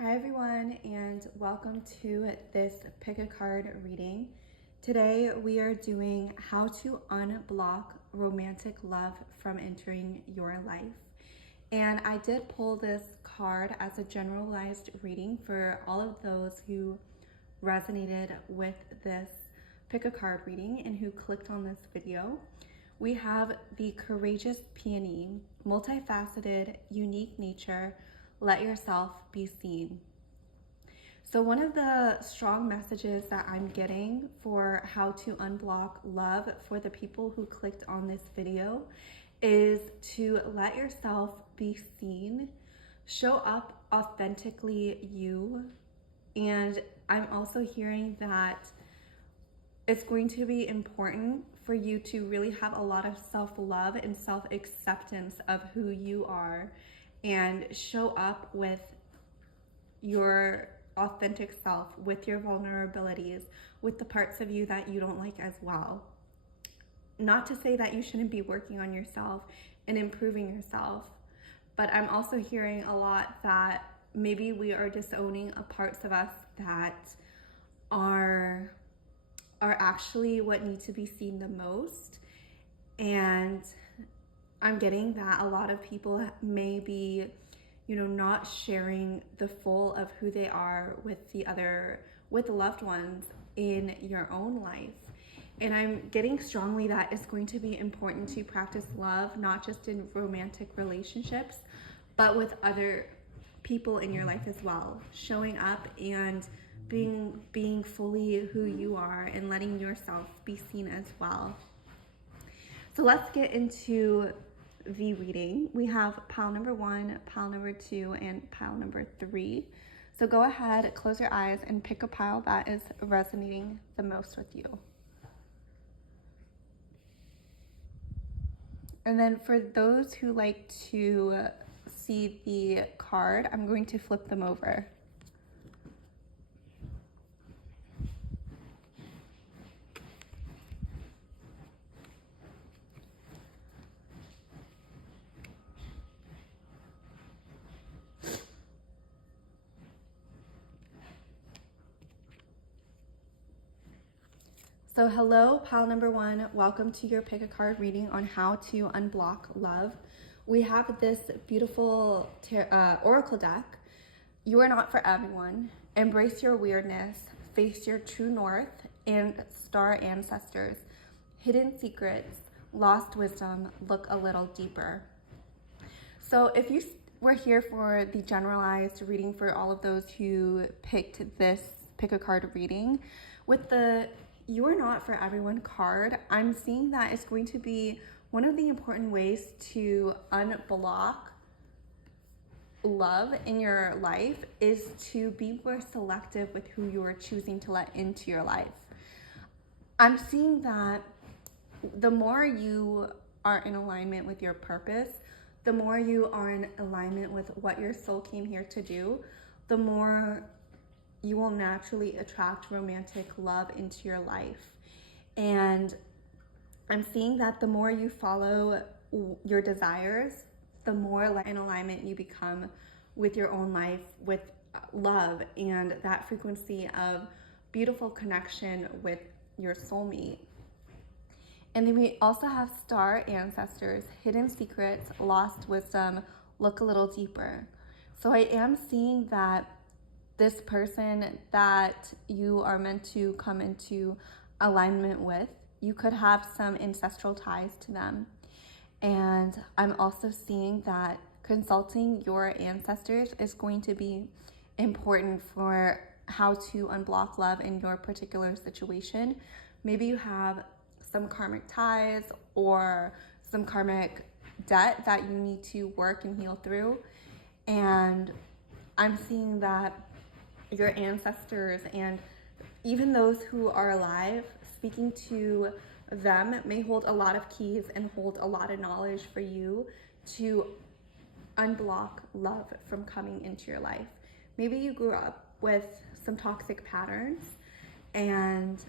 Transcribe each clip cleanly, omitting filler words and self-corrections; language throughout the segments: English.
Hi everyone, and welcome to this pick a card reading. Today we are doing how to unblock romantic love from entering your life. And I did pull this card as a generalized reading for all of those who resonated with this pick a card reading and who clicked on this video. We have the courageous peony, multifaceted, unique nature. Let yourself be seen. So one of the strong messages that I'm getting for how to unblock love for the people who clicked on this video is to let yourself be seen, show up authentically you. And I'm also hearing that it's going to be important for you to really have a lot of self-love and self-acceptance of who you are and show up with your authentic self, with your vulnerabilities, with the parts of you that you don't like as well. Not to say that you shouldn't be working on yourself and improving yourself, but I'm also hearing a lot that maybe we are disowning parts of us that are actually what need to be seen the most. And I'm getting that a lot of people may be, not sharing the full of who they are with the loved ones in your own life. And I'm getting strongly that it's going to be important to practice love, not just in romantic relationships, but with other people in your life as well. Showing up and being fully who you are and letting yourself be seen as well. So let's get into the reading. We have pile number 1, pile number 2, and pile number 3. So go ahead, close your eyes, and pick a pile that is resonating the most with you. And then for those who like to see the card, I'm going to flip them over. So hello, pile number 1. Welcome to your pick a card reading on how to unblock love. We have this beautiful oracle deck. You are not for everyone. Embrace your weirdness. Face your true north and star ancestors. Hidden secrets. Lost wisdom. Look a little deeper. So if you were here for the generalized reading for all of those who picked this pick a card reading, with the "You Are Not For Everyone" card, I'm seeing that it's going to be one of the important ways to unblock love in your life is to be more selective with who you are choosing to let into your life. I'm seeing that the more you are in alignment with your purpose, the more you are in alignment with what your soul came here to do, the more you will naturally attract romantic love into your life. And I'm seeing that the more you follow your desires, the more in alignment you become with your own life, with love and that frequency of beautiful connection with your soulmate. And then we also have star ancestors, hidden secrets, lost wisdom, look a little deeper. So I am seeing that this person that you are meant to come into alignment with, you could have some ancestral ties to them. And I'm also seeing that consulting your ancestors is going to be important for how to unblock love in your particular situation. Maybe you have some karmic ties or some karmic debt that you need to work and heal through. And I'm seeing that your ancestors and even those who are alive, speaking to them may hold a lot of keys and hold a lot of knowledge for you to unblock love from coming into your life. Maybe you grew up with some toxic patterns, and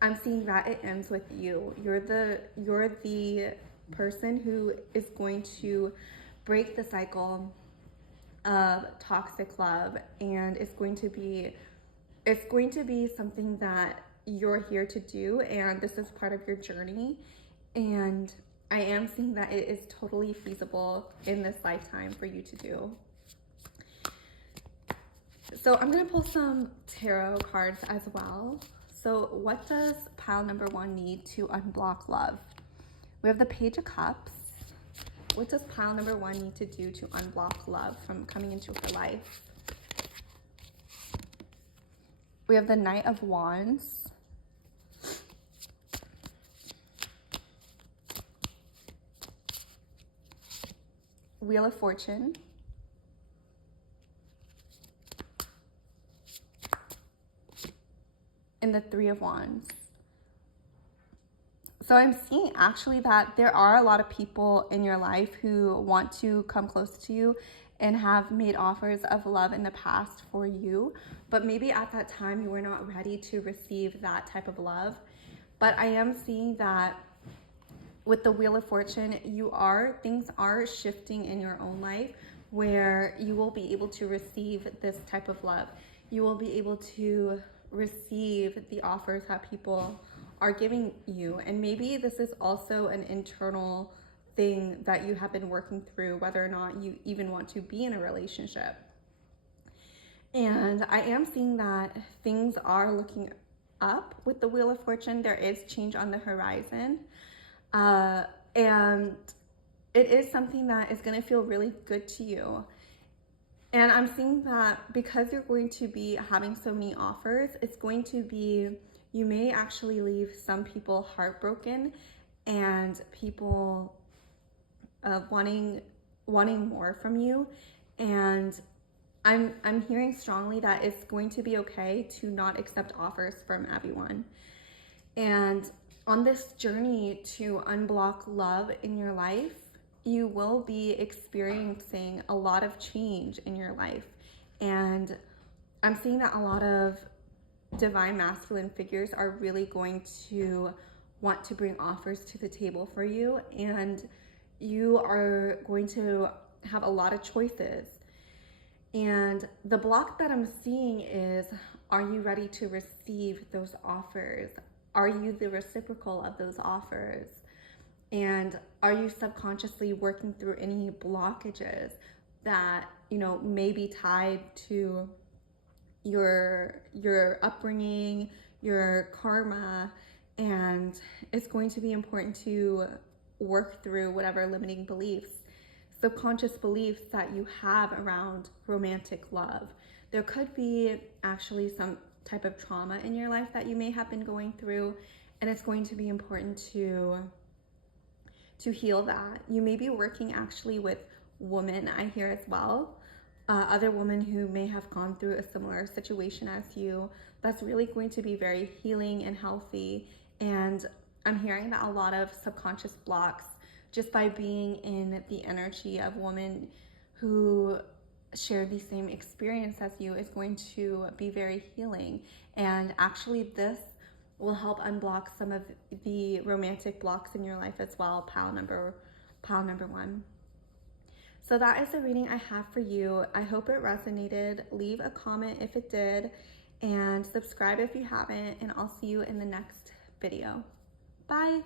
I'm seeing that it ends with you. You're the person who is going to break the cycle of toxic love, and it's going to be something that you're here to do, and this is part of your journey. And I am seeing that it is totally feasible in this lifetime for you to do. So I'm going to pull some tarot cards as well. So what does pile number 1 need to unblock love? We have the Page of Cups. What does pile number 1 need to do to unblock love from coming into her life? We have the Knight of Wands. Wheel of Fortune. And the Three of Wands. So I'm seeing actually that there are a lot of people in your life who want to come close to you and have made offers of love in the past for you, but maybe at that time you were not ready to receive that type of love. But I am seeing that with the Wheel of Fortune, things are shifting in your own life where you will be able to receive this type of love. You will be able to receive the offers that people are giving you. And maybe this is also an internal thing that you have been working through, whether or not you even want to be in a relationship. And I am seeing that things are looking up with the Wheel of Fortune. There is change on the horizon. And it is something that is going to feel really good to you. And I'm seeing that because you're going to be having so many offers, it's going to be, you may actually leave some people heartbroken and people wanting more from you. And I'm hearing strongly that it's going to be okay to not accept offers from everyone. And on this journey to unblock love in your life, you will be experiencing a lot of change in your life. And I'm seeing that a lot of divine masculine figures are really going to want to bring offers to the table for you. And you are going to have a lot of choices. And the block that I'm seeing is, are you ready to receive those offers? Are you the reciprocal of those offers? And are you subconsciously working through any blockages that, may be tied to your upbringing, your karma? And it's going to be important to work through whatever limiting beliefs, subconscious beliefs that you have around romantic love. There could be actually some type of trauma in your life that you may have been going through, and it's going to be important to heal that. You may be working actually with women, I hear as well, other women who may have gone through a similar situation as you. That's really going to be very healing and healthy. And I'm hearing that a lot of subconscious blocks, just by being in the energy of women who share the same experience as you, is going to be very healing. And actually this will help unblock some of the romantic blocks in your life as well, pile number 1. So that is the reading I have for you. I hope it resonated. Leave a comment if it did, and subscribe if you haven't, and I'll see you in the next video. Bye.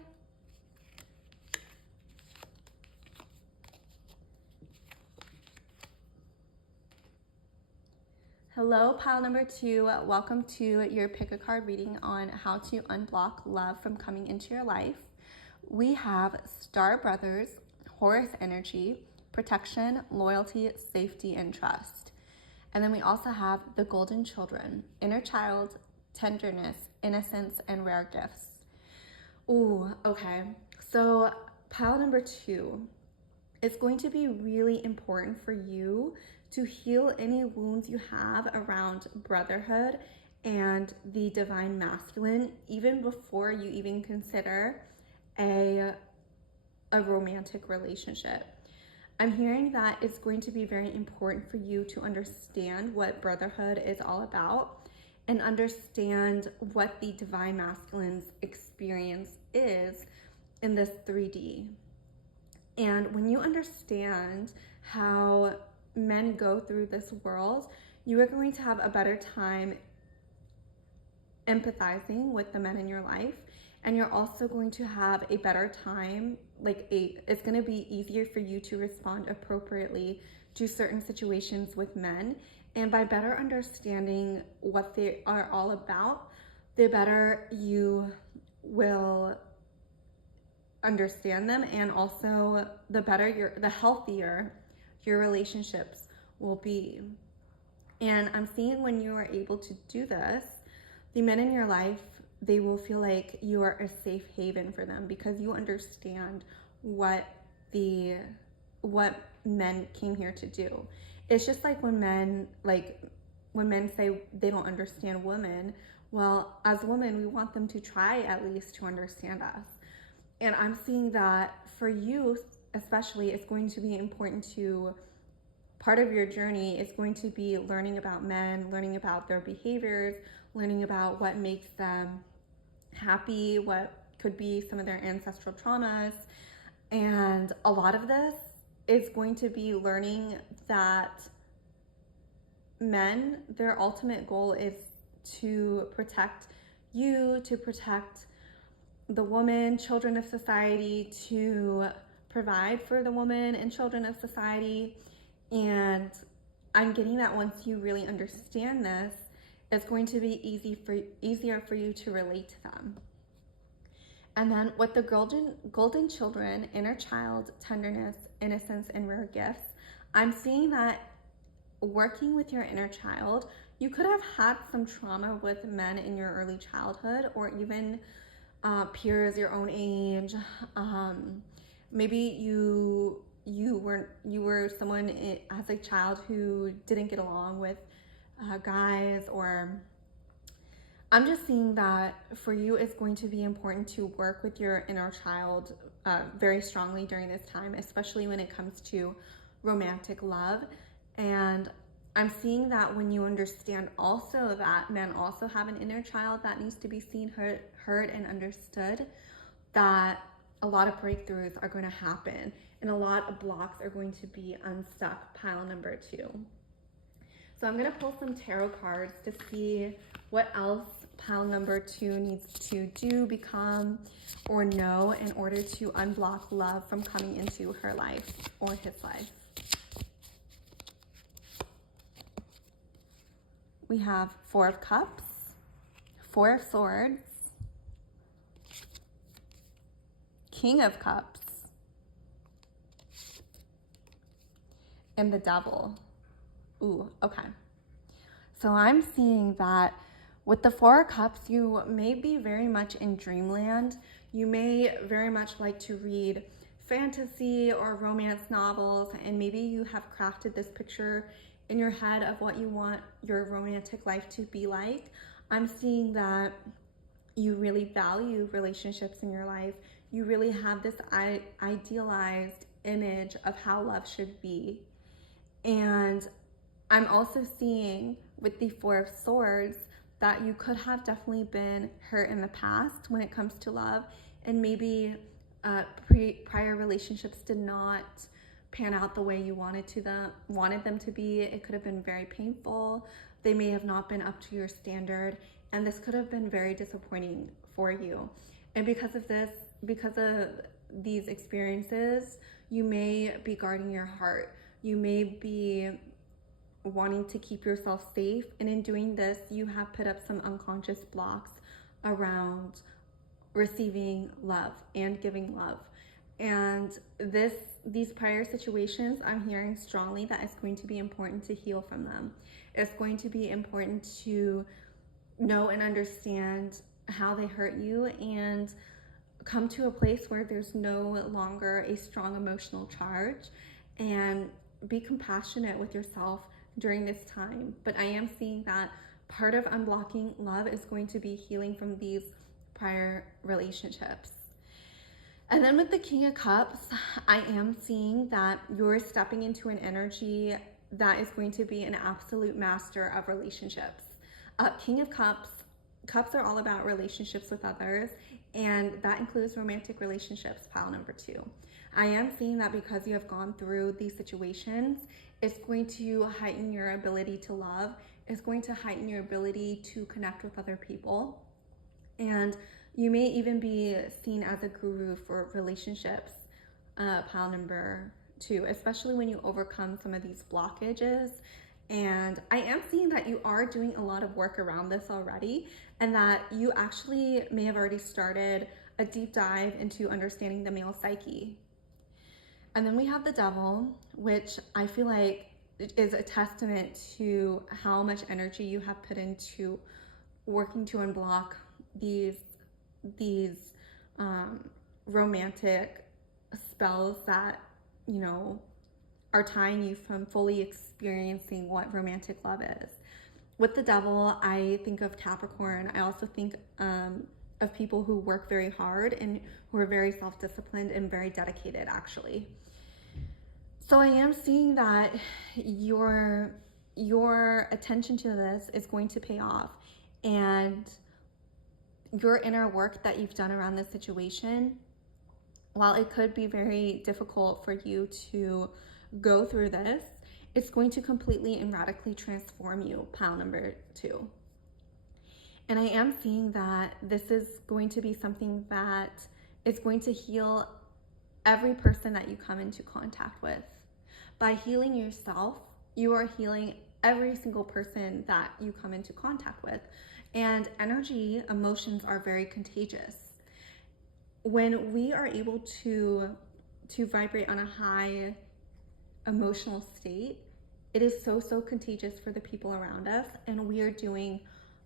Hello, pile number 2. Welcome to your pick a card reading on how to unblock love from coming into your life. We have Star Brothers, Horus energy, protection, loyalty, safety, and trust. And then we also have the Golden Children, inner child, tenderness, innocence, and rare gifts. Ooh, okay. So pile number 2, it's going to be really important for you to heal any wounds you have around brotherhood and the divine masculine, even before you even consider a romantic relationship. I'm hearing that it's going to be very important for you to understand what brotherhood is all about and understand what the divine masculine's experience is in this 3D. And when you understand how men go through this world, you are going to have a better time empathizing with the men in your life. And you're also going to have a better time, it's going to be easier for you to respond appropriately to certain situations with men. And by better understanding what they are all about, the better you will understand them, and also the healthier your relationships will be. And I'm seeing when you are able to do this, the men in your life, they will feel like you are a safe haven for them, because you understand what men came here to do. It's just like when men say they don't understand women. Well, as women, we want them to try at least to understand us. And I'm seeing that for you especially, it's going to be important to, part of your journey is going to be learning about men, learning about their behaviors, learning about what makes them happy, what could be some of their ancestral traumas. And a lot of this is going to be learning that men, their ultimate goal is to protect you, to protect the woman, children of society, to provide for the woman and children of society. And I'm getting that once you really understand this, it's going to be easier for you to relate to them. And then with the golden children, inner child, tenderness, innocence, and rare gifts, I'm seeing that working with your inner child, you could have had some trauma with men in your early childhood, or even peers your own age. Maybe you were someone as a child who didn't get along with guys, or I'm just seeing that for you it's going to be important to work with your inner child very strongly during this time, especially when it comes to romantic love. And I'm seeing that when you understand also that men also have an inner child that needs to be seen, heard, and understood, that a lot of breakthroughs are going to happen and a lot of blocks are going to be unstuck. Pile number 2. So I'm going to pull some tarot cards to see what else pile number 2 needs to do, become, or know in order to unblock love from coming into her life or his life. We have 4 of Cups, 4 of Swords, King of Cups, and the Devil. Ooh, okay. So I'm seeing that with the 4 of Cups, you may be very much in dreamland. You may very much like to read fantasy or romance novels, and maybe you have crafted this picture in your head of what you want your romantic life to be like. I'm seeing that you really value relationships in your life. You really have this idealized image of how love should be. And I'm also seeing with the 4 of Swords that you could have definitely been hurt in the past when it comes to love, and maybe prior relationships did not pan out the way you wanted them to be. It could have been very painful. They may have not been up to your standard, and this could have been very disappointing for you. And because of these experiences, you may be guarding your heart. You may be wanting to keep yourself safe, and in doing this, you have put up some unconscious blocks around receiving love and giving love. And these prior situations, I'm hearing strongly that it's going to be important to heal from them. It's going to be important to know and understand how they hurt you and come to a place where there's no longer a strong emotional charge, and be compassionate with yourself during this time. But I am seeing that part of unblocking love is going to be healing from these prior relationships. And then with the King of Cups, I am seeing that you're stepping into an energy that is going to be an absolute master of relationships. King of Cups are all about relationships with others, and that includes romantic relationships, pile number 2. I am seeing that because you have gone through these situations It's going to heighten your ability to love. It's going to heighten your ability to connect with other people. And you may even be seen as a guru for relationships, pile number 2, especially when you overcome some of these blockages. And I am seeing that you are doing a lot of work around this already, and that you actually may have already started a deep dive into understanding the male psyche. And then we have the devil, which I feel like is a testament to how much energy you have put into working to unblock these romantic spells that, you know, are tying you from fully experiencing what romantic love is. With the devil, I think of Capricorn. I also think of people who work very hard and who are very self-disciplined and very dedicated, actually. So I am seeing that your attention to this is going to pay off, and your inner work that you've done around this situation, while it could be very difficult for you to go through this, it's going to completely and radically transform you, pile number 2. And I am seeing that this is going to be something that is going to heal every person that you come into contact with. By healing yourself, you are healing every single person that you come into contact with. And energy, emotions are very contagious. When we are able to vibrate on a high emotional state, it is so contagious for the people around us, and we are doing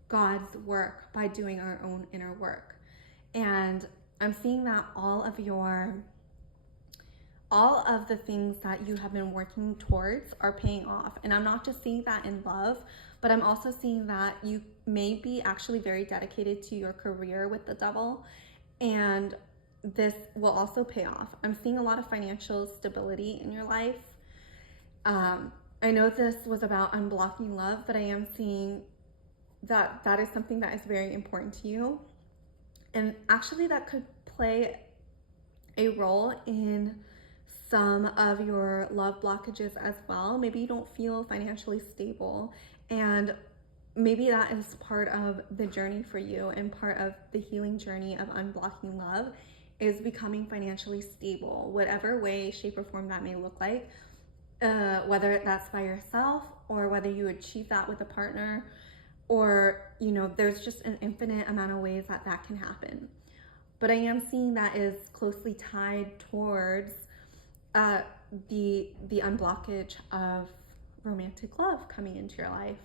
God's work by doing our own inner work. And I'm seeing that all of the things that you have been working towards are paying off. And I'm not just seeing that in love, but I'm also seeing that you may be actually very dedicated to your career with the devil, and this will also pay off. I'm seeing a lot of financial stability in your life. I know this was about unblocking love, but I am seeing that that is something that is very important to you. And actually that could play a role in some of your love blockages as well. Maybe you don't feel financially stable, and maybe that is part of the journey for you, and part of the healing journey of unblocking love is becoming financially stable, whatever way, shape, or form that may look like, whether that's by yourself or whether you achieve that with a partner, or, you know, there's just an infinite amount of ways that that can happen. But I am seeing that is closely tied towards the unblockage of romantic love coming into your life.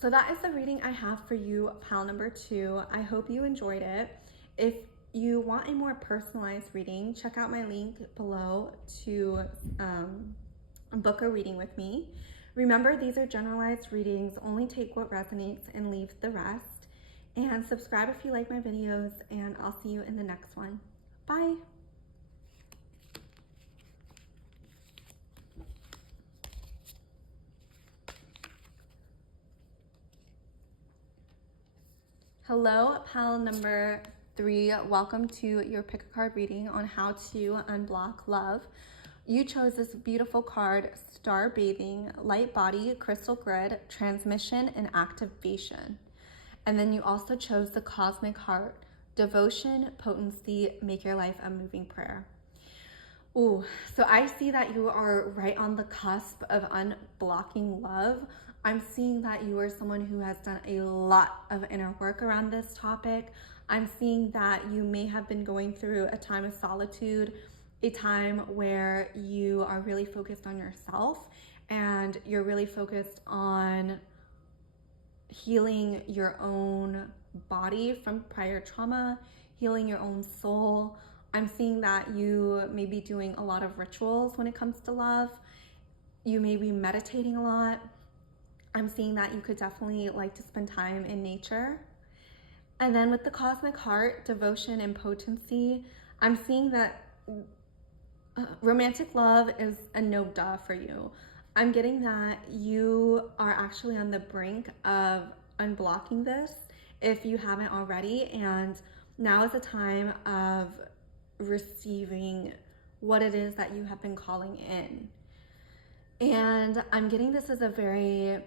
So that is the reading I have for you, pile number 2. I hope you enjoyed it. If you want a more personalized reading, check out my link below to book a reading with me. Remember, these are generalized readings. Only take what resonates and leave the rest. And subscribe if you like my videos, and I'll see you in the next one. Bye. Hello, pile number 3. Welcome to your pick a card reading on how to unblock love. You chose this beautiful card, Star Bathing, Light Body, Crystal Grid, Transmission, and Activation. And then you also chose the Cosmic Heart, Devotion, Potency, Make Your Life a Moving Prayer. Ooh, so I see that you are right on the cusp of unblocking love. I'm seeing that you are someone who has done a lot of inner work around this topic. I'm seeing that you may have been going through a time of solitude, a time where you are really focused on yourself, and you're really focused on healing your own body from prior trauma, healing your own soul. I'm seeing that you may be doing a lot of rituals when it comes to love. You may be meditating a lot. I'm seeing that you could definitely like to spend time in nature. And then with the Cosmic Heart, Devotion, and Potency, I'm seeing that romantic love is a no-duh for you. I'm getting that you are actually on the brink of unblocking this if you haven't already, and now is the time of receiving what it is that you have been calling in. And I'm getting this is a very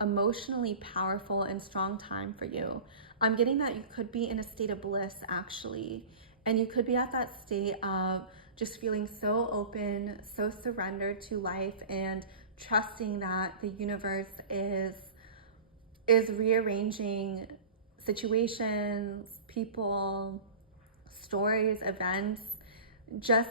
emotionally powerful and strong time for you. I'm getting that you could be in a state of bliss actually. And you could be at that state of just feeling so open, so surrendered to life, and trusting that the universe is rearranging situations, people, stories, events just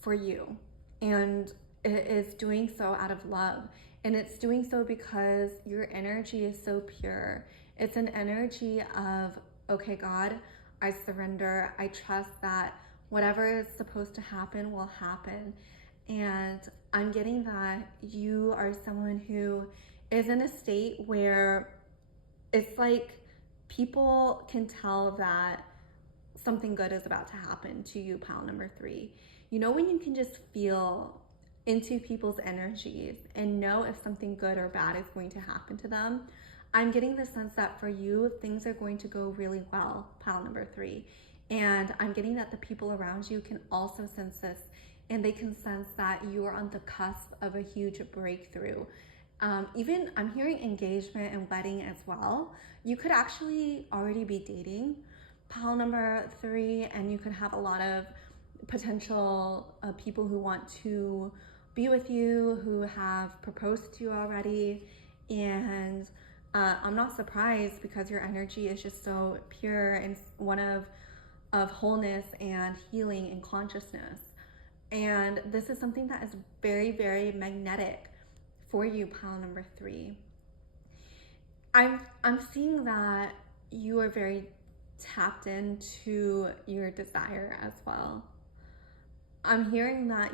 for you. And it is doing so out of love. And it's doing so because your energy is so pure. It's an energy of, okay, God, I surrender. I trust that whatever is supposed to happen will happen. And I'm getting that you are someone who is in a state where it's like people can tell that something good is about to happen to you, pile number 3. You know, when you can just feel into people's energies and know if something good or bad is going to happen to them. I'm getting the sense that for you, things are going to go really well, pile number 3. And I'm getting that the people around you can also sense this, and they can sense that you are on the cusp of a huge breakthrough. Even I'm hearing engagement and wedding as well. You could actually already be dating, pile number 3, and you could have a lot of potential people who want to be with you, who have proposed to you already. And I'm not surprised because your energy is just so pure and one of wholeness and healing and consciousness. And this is something that is very, very magnetic for you, pile number 3. I'm seeing that you are very tapped into your desire as well. I'm hearing that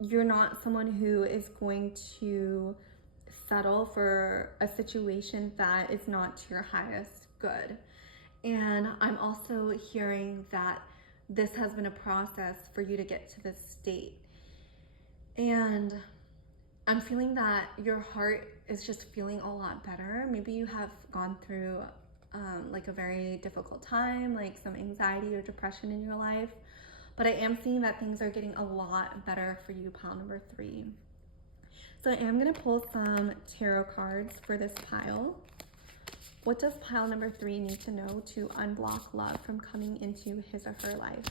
you're not someone who is going to settle for a situation that is not to your highest good. And I'm also hearing that this has been a process for you to get to this state. And I'm feeling that your heart is just feeling a lot better. Maybe you have gone through like a very difficult time, like some anxiety or depression in your life. But I am seeing that things are getting a lot better for you, pile number 3. So I am going to pull some tarot cards for this pile. What does pile number 3 need to know to unblock love from coming into his or her life?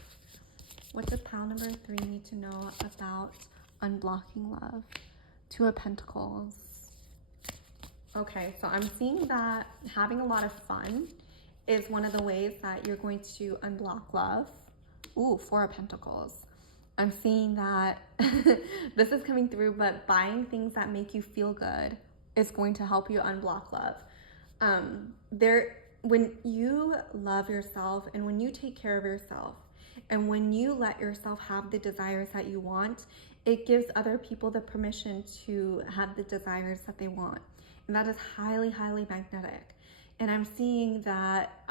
What does pile number 3 need to know about unblocking love? 2 of Pentacles. Okay, so I'm seeing that having a lot of fun is one of the ways that you're going to unblock love. Ooh, 4 of Pentacles. I'm seeing that this is coming through, but buying things that make you feel good is going to help you unblock love. When you love yourself and when you take care of yourself and when you let yourself have the desires that you want, it gives other people the permission to have the desires that they want. And that is highly, highly magnetic. And I'm seeing that,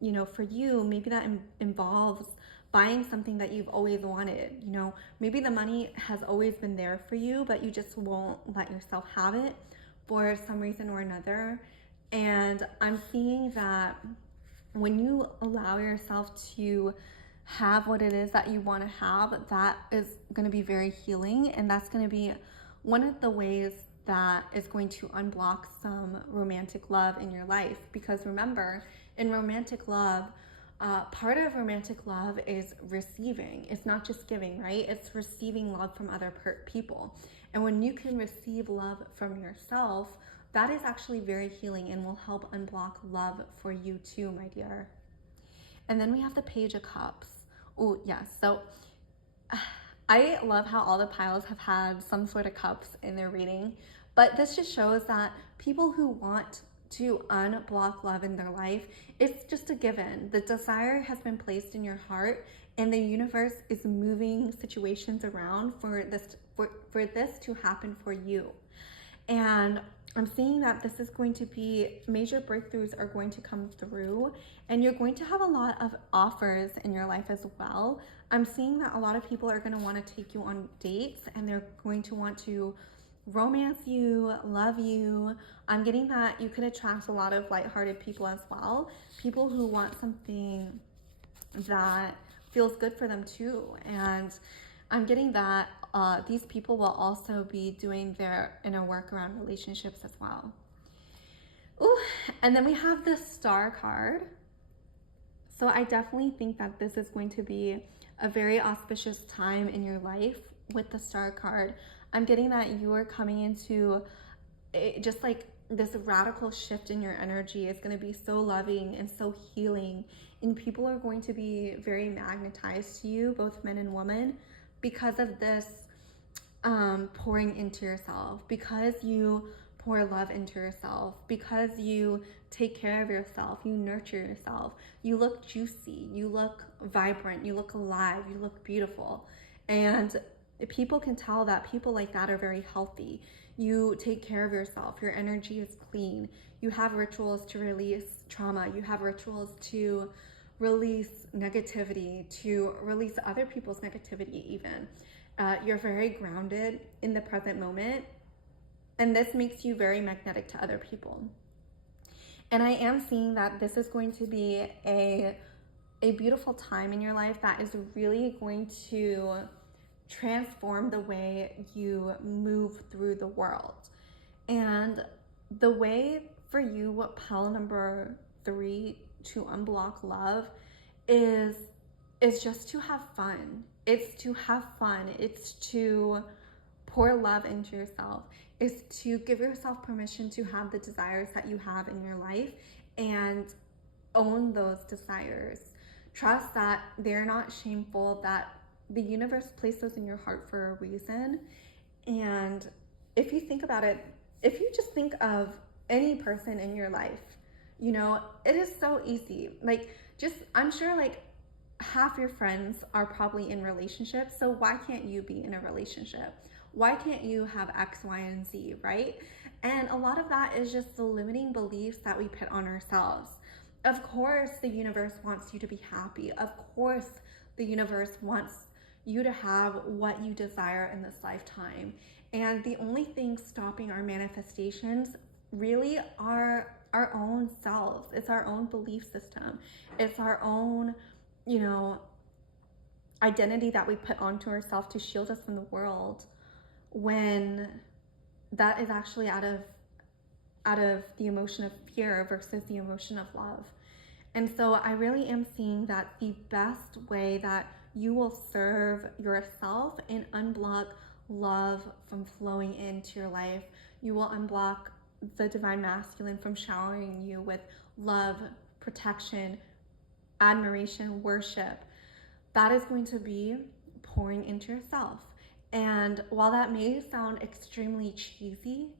you know, for you, maybe that involves buying something that you've always wanted. You know, maybe the money has always been there for you, but you just won't let yourself have it for some reason or another. And I'm seeing that when you allow yourself to have what it is that you want to have, that is going to be very healing. And that's going to be one of the ways that is going to unblock some romantic love in your life. Because remember, in romantic love, part of romantic love is receiving. It's not just giving, right? It's receiving love from other people. And when you can receive love from yourself, that is actually very healing and will help unblock love for you too, my dear. And then we have the Page of Cups. Oh, yes. So I love how all the piles have had some sort of cups in their reading, but this just shows that people who want to unblock love in their life, it's just a given. The desire has been placed in your heart, and the universe is moving situations around for this to happen for you. And I'm seeing that this is going to be, major breakthroughs are going to come through, and you're going to have a lot of offers in your life as well. I'm seeing that a lot of people are going to want to take you on dates, and they're going to want to romance you, love you. I'm getting that you could attract a lot of lighthearted people as well. People who want something that feels good for them too. And I'm getting that these people will also be doing their inner work around relationships as well. Ooh, and then we have the Star card. So I definitely think that this is going to be a very auspicious time in your life with the Star card. I'm getting that you are coming into just like this radical shift in your energy. Is going to be so loving and so healing, and people are going to be very magnetized to you, both men and women, because of this pouring into yourself, because you pour love into yourself, because you take care of yourself, you nurture yourself, you look juicy, you look vibrant, you look alive, you look beautiful. And people can tell that people like that are very healthy. You take care of yourself, your energy is clean, you have rituals to release trauma, you have rituals to release negativity, to release other people's negativity even. You're very grounded in the present moment, and this makes you very magnetic to other people. And I am seeing that this is going to be a beautiful time in your life that is really going to transform the way you move through the world. And the way for you, what pile number 3 to unblock love is just to have fun. It's to have fun. It's to pour love into yourself. Is to give yourself permission to have the desires that you have in your life and own those desires. Trust that they're not shameful, that the universe placed those in your heart for a reason. And if you think about it, if you just think of any person in your life, you know, it is so easy. Like, just, I'm sure like half your friends are probably in relationships. So why can't you be in a relationship? Why can't you have X, Y, and Z, right? And a lot of that is just the limiting beliefs that we put on ourselves. Of course, the universe wants you to be happy. Of course, the universe wants you to have what you desire in this lifetime. And the only thing stopping our manifestations really are our own selves. It's our own belief system. It's our own, you know, identity that we put onto ourselves to shield us from the world, when that is actually out of the emotion of fear versus the emotion of love. And so I really am seeing that the best way that you will serve yourself and unblock love from flowing into your life, you will unblock the divine masculine from showering you with love, protection, admiration, worship. That is going to be pouring into yourself. And while that may sound extremely cheesy,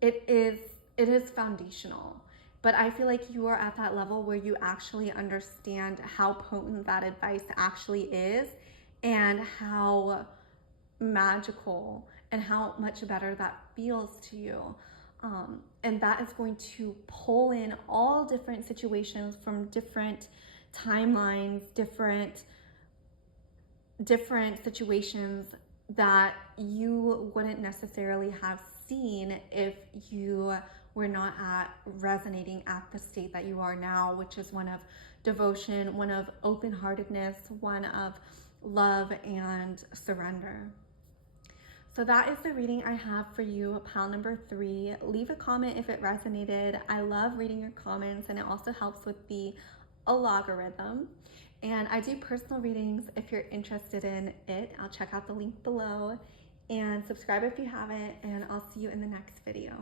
it is foundational. But I feel like you are at that level where you actually understand how potent that advice actually is, and how magical and how much better that feels to you. And that is going to pull in all different situations from different timelines, different situations that you wouldn't necessarily have seen if you were not resonating at the state that you are now, which is one of devotion, one of open-heartedness, one of love and surrender. So that is the reading I have for you, pile number 3. Leave a comment if it resonated. I love reading your comments, and it also helps with the algorithm. And I do personal readings if you're interested in it. I'll check out the link below, and subscribe if you haven't, and I'll see you in the next video.